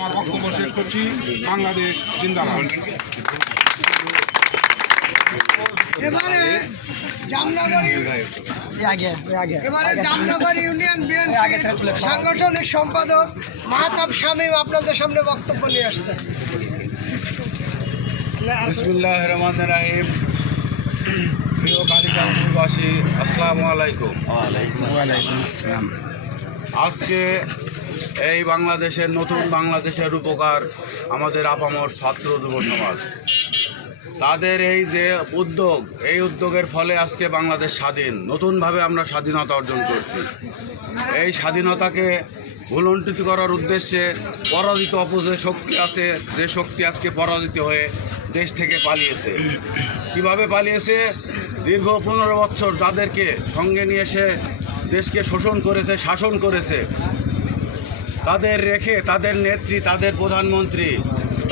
আমার বক্তব্য শেষ করছি। বাংলাদেশ জিন্দাবাদ। এবারে জামনগর ইউনিয়ন বিএনপির সাংগঠনিক সম্পাদক মাহতাব শামীম আপনাদের সামনে বক্তব্য নিয়ে আসছেন। বিসমিল্লাহির রহমানির রহিম। প্রিয় কালিকাপুরবাসী, আসসালামু আলাইকুম। ওয়ালাইকুম আসসালাম। আজকে এই বাংলাদেশের নতুন বাংলাদেশের উপকার আমাদের আপামর ছাত্র যুব সমাজ, তাদের এই যে উদ্যোগ, এই উদ্যোগের ফলে আজকে বাংলাদেশ স্বাধীন, নতুনভাবে আমরা স্বাধীনতা অর্জন করছি। এই স্বাধীনতাকে ভুলণ্ঠিত করার উদ্দেশ্যে পরাজিত অপোজে শক্তি আছে, যে শক্তি আজকে পরাজিত হয়ে দেশ থেকে পালিয়েছে। কিভাবে পালিয়েছে? দীর্ঘ 15 বছর তাদেরকে সঙ্গে নিয়ে এসে দেশকে শোষণ করেছে, শাসন করেছে। তাদের রেখে তাদের নেত্রী, তাদের প্রধানমন্ত্রী,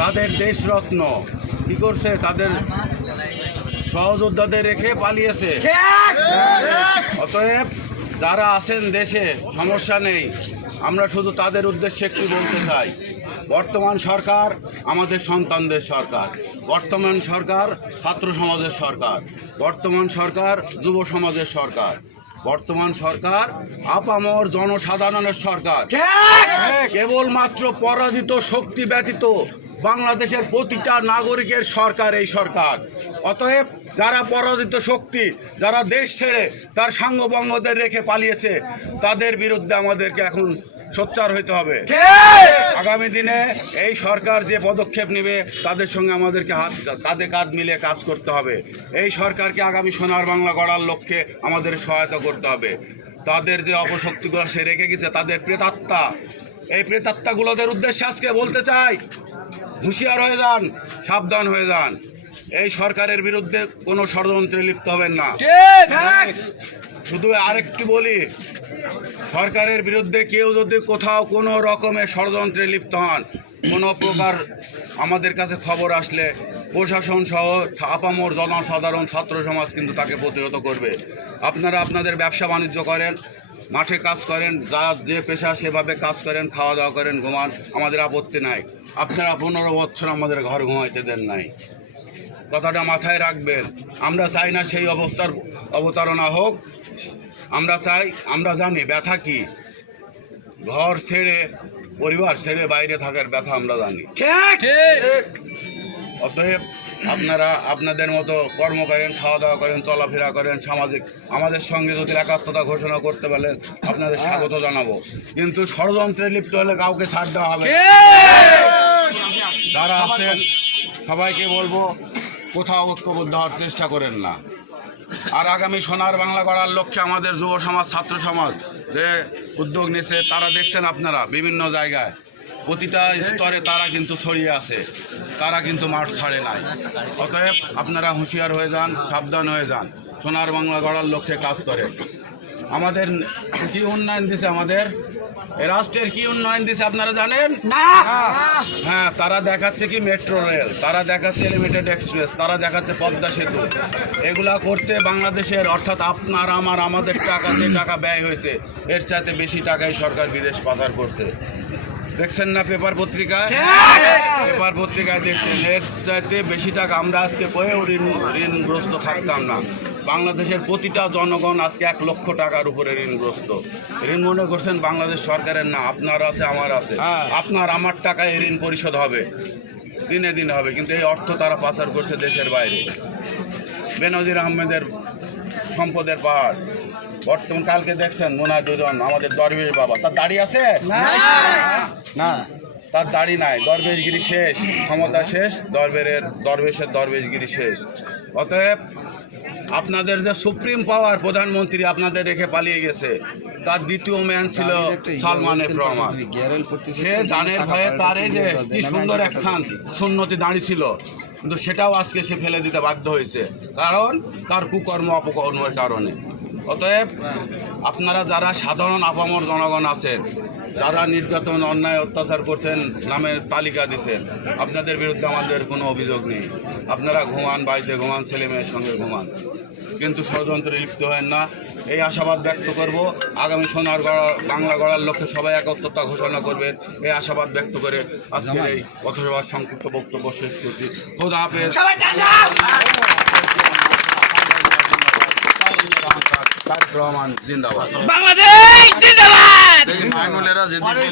তাদের দেশরত্ন কী করছে? তাদের সহযোদ্ধাদের রেখে পালিয়েছে। অতএব যারা আছেন দেশে, সমস্যা নেই, আমরা শুধু তাদের উদ্দেশ্যে একটু বলতে চাই, বর্তমান সরকার আমাদের সন্তানদের সরকার, বর্তমান সরকার ছাত্র সমাজের সরকার, বর্তমান সরকার যুব সমাজের সরকার, বর্তমান সরকার আপামর জনসাধারণের সরকার। কেবলমাত্র পরাজিত শক্তি ব্যতীত বাংলাদেশের প্রতিটা নাগরিকের সরকার এই সরকার। অতএব যারা পরাজিত শক্তি, যারা দেশ ছেড়ে তার সাঙ্গবঙ্গদের রেখে পালিয়েছে, তাদের বিরুদ্ধে আমাদেরকে এখন সোচ্চার হইতে হবে। আগামী দিনে এই সরকার যে পদক্ষেপ নেবে তাদের সঙ্গে আমাদেরকে কাঁধে কাঁধ মিলে কাজ করতে হবে। এই সরকারকে আগামী সোনার বাংলা গড়ার লক্ষ্যে আমাদের সহায়তা করতে হবে। তাদের যে অপশক্তিগুলো সে রেখে গেছে, তাদের প্রেতাত্মা, এই প্রেতাত্মাগুলোদের উদ্দেশ্যে আজকে বলতে চাই, হুঁশিয়ার হয়ে যান, সাবধান হয়ে যান। এই সরকারের বিরুদ্ধে কোনো ষড়যন্ত্রে লিপ্ত হবেন না। শুধু আরেকটু বলি, সরকারের বিরুদ্ধে কেউ যদি কোথাও কোনো রকমের ষড়যন্ত্রে লিপ্ত হন, কোনো প্রকার আমাদের কাছে খবর আসলে প্রশাসন সহ আপামর জনসাধারণ ছাত্র সমাজ কিন্তু তাকে প্রতিহত করবে। আপনারা আপনাদের ব্যবসা বাণিজ্য করেন, মাঠে কাজ করেন, যা যে পেশা সেভাবে কাজ করেন, খাওয়া দাওয়া করেন, ঘুমান, আমাদের আপত্তি নাই। আপনারা 15 বছর আমাদের ঘর ঘুমাইতে দেন নাই, কথাটা মাথায় রাখবেন। আমরা চাই না সেই অবস্থার অবতারণা হোক। আমরা চাই, আমরা জানি ব্যথা কি, ঘর ছেড়ে পরিবার ছেড়ে বাইরে থাকার ব্যথা আমরা জানি। অতএব আপনারা আপনাদের মতো কর্ম করেন, খাওয়া দাওয়া করেন, চলাফেরা করেন, সামাজিক আমাদের সঙ্গে যদি একাত্মতা ঘোষণা করতে পারেন আপনাদের স্বাগত জানাবো। কিন্তু ষড়যন্ত্রে লিপ্ত হলে কাউকে ছাড় দেওয়া হবে। যারা আছেন সবাইকে বলবো, কোথাও ঐক্যবদ্ধ হওয়ার চেষ্টা করেন না। আর আগামী সোনার বাংলা গড়ার লক্ষ্যে আমাদের যুব সমাজ, ছাত্র সমাজ যে উদ্যোগ নিয়েছে, তারা দেখছেন আপনারা বিভিন্ন জায়গায়, প্রতিটা স্তরে তারা কিন্তু ছড়িয়ে আছে, তারা কিন্তু মাঠ ছাড়ে নাই। অতএব আপনারা হুঁশিয়ার হয়ে যান, সাবধান হয়ে যান, সোনার বাংলা গড়ার লক্ষ্যে কাজ করেন। আমাদের কি উন্নয়ন দিছে, আমাদের রাষ্ট্রের কি উন্নয়ন দিছে আপনারা জানেন? হ্যাঁ, তারা দেখাচ্ছে কি মেট্রো রেল, তারা দেখাচ্ছে এলিভেটেড এক্সপ্রেস, তারা দেখাচ্ছে পদ্মা সেতু। এগুলা করতে বাংলাদেশের, অর্থাৎ আপনার আমার, আমাদের টাকা, যে টাকা ব্যয় হয়েছে এর চাইতে বেশি টাকাই সরকার বিদেশ পাচার করছে। দেখছেন না পেপার পত্রিকায়? পেপার পত্রিকায় দেখছেন, এর চাইতে বেশি টাকা আমরা আজকে কয়েও ঋণগ্রস্ত থাকতাম না। বাংলাদেশের প্রতিটা জনগণ আজকে 1 লক্ষ টাকার উপরে ঋণগ্রস্ত। ঋণ মনে করছেন বাংলাদেশ সরকারের না, আপনার আছে, আমার আছে। আপনার আমার টাকায় ঋণ পরিশোধ হবে, দিনে দিনে হবে, কিন্তু এই অর্থ তারা পাচার করছে দেশের বাইরে। বেনজির আহমেদের সম্পদের পাহাড়, বর্তমান কালকে দেখছেন মোনাজুজন, আমাদের দরবেশ বাবা, তার দাড়ি আছে না? তার দাড়ি নাই, দরবেশগিরি শেষ, ক্ষমতা শেষ, দরবেশের দরবেশগিরি শেষ। অতএব আপনাদের যে সুপ্রিম পাওয়ার প্রধানমন্ত্রী আপনাদের রেখে পালিয়ে গেছে, তার দ্বিতীয় ম্যান ছিল সালমান এফ রহমান। সে জানের ভয়ে তার এই যে কি সুন্দর একখান সুন্নতি দাঁড়ি ছিল, কিন্তু সেটাও আজকে সে ফেলে দিতে বাধ্য হয়েছে, কারণ তার কুকর্ম অপকর্মের কারণে। অতএব আপনারা যারা সাধারণ আপামর জনগণ আছেন, যারা নির্যাতন, অন্যায়, অত্যাচার করছেন, নামে তালিকা দিচ্ছেন, আপনাদের বিরুদ্ধে আমাদের কোনো অভিযোগ নেই। আপনারা ঘুমান, বাড়িতে ঘুমান, ছেলে মেয়ের সঙ্গে ঘুমান, কিন্তু ষড়যন্ত্রে লিপ্ত হেন না। এই আশাবাদ ব্যক্ত করব। আগামী সোনার বাংলা গড়ার লক্ষ্যে সবাই একত্রতা ঘোষণা করবেন, এই আশাবাদ ব্যক্ত করে আজকের এই পথসভার সংক্ষিপ্ত বক্তব্য শেষ করছি। খোদা হাফেজ। তারেক রহমান জিন্দাবাদ। বাংলাদেশ জিন্দাবাদ। মাইনুলেরা যেদিকে